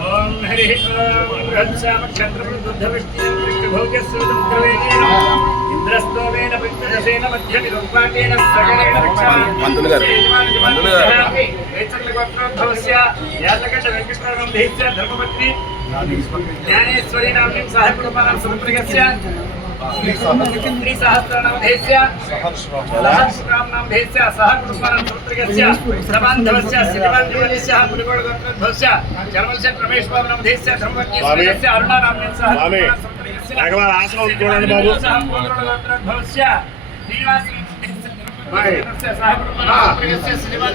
ఓం హరి ఓం బృహత్సామ ఇంద్రస్తోమేన పితృసేన మధ్య విరుపాటేన సగరేణ మంత్రులు గారు, మంత్రులు గారు. ఏచర్ల గోత్రోద్భవస్య యాతకండ వెంకటరామం దేశ్య ధర్మపత్ని జ్ఞానేశ్వరీ సముద్రగస్య त्रिसहस्रनामधेयस्य सहस्रामनामधेयस्य सहकृत्वरन्त्रिकस्य श्रबान्धवस्य श्रीबान्धवस्य पुलिगोडगोत्रध्वस्य चर्मस्य रमेशबाबुनामधेयस्य धर्मज्ञस्य अरुणानामधेयस्य श्रीनिवास श्रीनिवास श्रीनिवास श्रीनिवास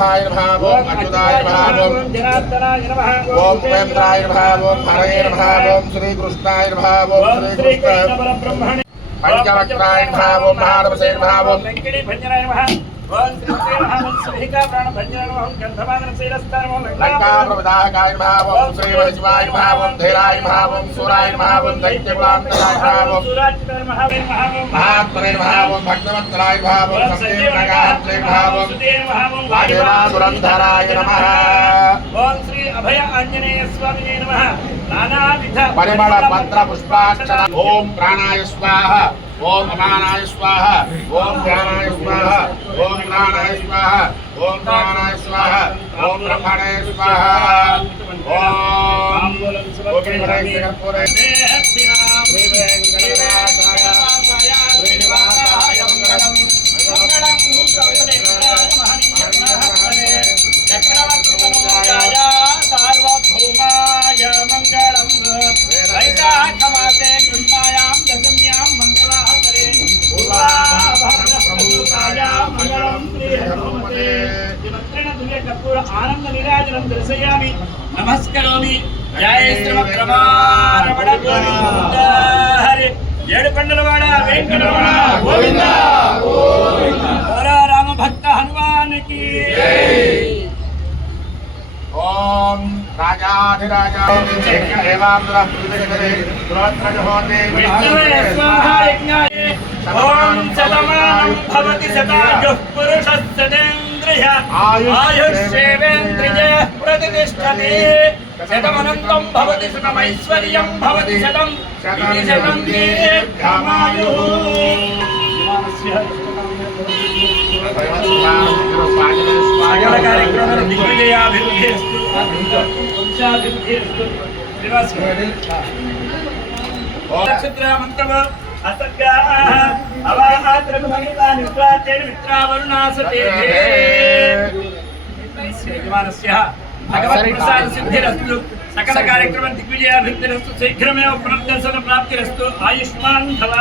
పురుషోత్తమాయుర్భావ ఓం మధోక్షజాయుర్భావ ఓం నారసింహాయుర్భావ ఓం అచ్యుతాయుర్భావ ఓం ఓం జనార్దనాయ నమః ఓం ఉపేంద్రాయుర్భావ ఓం హరయేర్భావ ఓం శ్రీకృష్ణాయుర్భావ ఓం ఓం శ్రీ శ్రీకృష్ణ కృష్ణ పరబ్రహ్మణే పంచవక్రాయుర్భావ ఓం మహానవసేర్భావ ఓం వెంకటే భంజనాయ నమః ఓం శ్రీ శ్రీ మహావంశికా ప్రాణ భంజనాయ నమః గంధమాదన శైలస్థానమో లంకాప్రదాహకాయుర్భావ ఓం శ్రీవశివాయుర్భావ ఓం ధీరాయుర్భావ ఓం సూరాయుర్భావ ఓం దైత్యకులాంతరాయుర్భావ ఓం సురాజిత మహావే మహావం మహాత్మనేర్భావ ఓం భక్తవత్సలాయుర్భావ ఓం ఓం సంజీవ సంజీవనగాత్రైర్భావ ఓం మహావం వాయురాసురంధరాయ నమః ఓం శ్రీ అభయ ఆంజనేయ స్వామినే నమః నానావిధ పరిమళ పత్ర పుష్పాక్షర ఓం ప్రాణాయ స్వాహ ఓం అమానాయ స్వాహ ఓం ధ్యానాయ స్వాహ ఓం ప్రాణాయ స్వాహ ఓం ప్రాణాయ స్వాహ ఓం బ్రహ్మణాయ స్వాహ ఓం గోపీవరాయ కర్పూరే శ్రీ వెంకటనాథాయ శ్రీనివాసాయ మంగళం సార్వభౌమాయ కర్పూర ఆనంద నిరాజనం దర్శయామి నమస్కరోమి జయ శ్రీమక్రమారమణ గోవింద హరి ఏడు కొండలవాడ వెంకటరమణ గోవింద ఓరా రామ భక్త హనుమానికి ఓం రాజాధిరాజ ఏవాంధ్ర ప్రతిగరే దురత్రజహోతే విష్ణువే స్వాహ యజ్ఞాయ ఓం శతమానం భవతి శతాయుః పురుషः శతేంద్రియ ఆయుష్యేవేంద్రియ ప్రతిష్టతి. శతమనంతం భవతి శతమైశ్వర్యం భవతి శతం. శతం దీర్ఘమాయుః సకల కార్యక్రమాలు దిగ్విజయాభివృద్ధి వంశాభివృద్ధి నక్షత్రమంత్రము అసర్గాః అవాహాత్రగుణమితా నిత్రాచేన భగవత్సిద్ధిరస్తు సకల కార్యక్రమం దిగ్విజయాభివృద్ధిరస్తు శీఘ్రమే పునర్దర్శన ప్రాప్తిరస్తు. ఆయుష్మాన్ భవ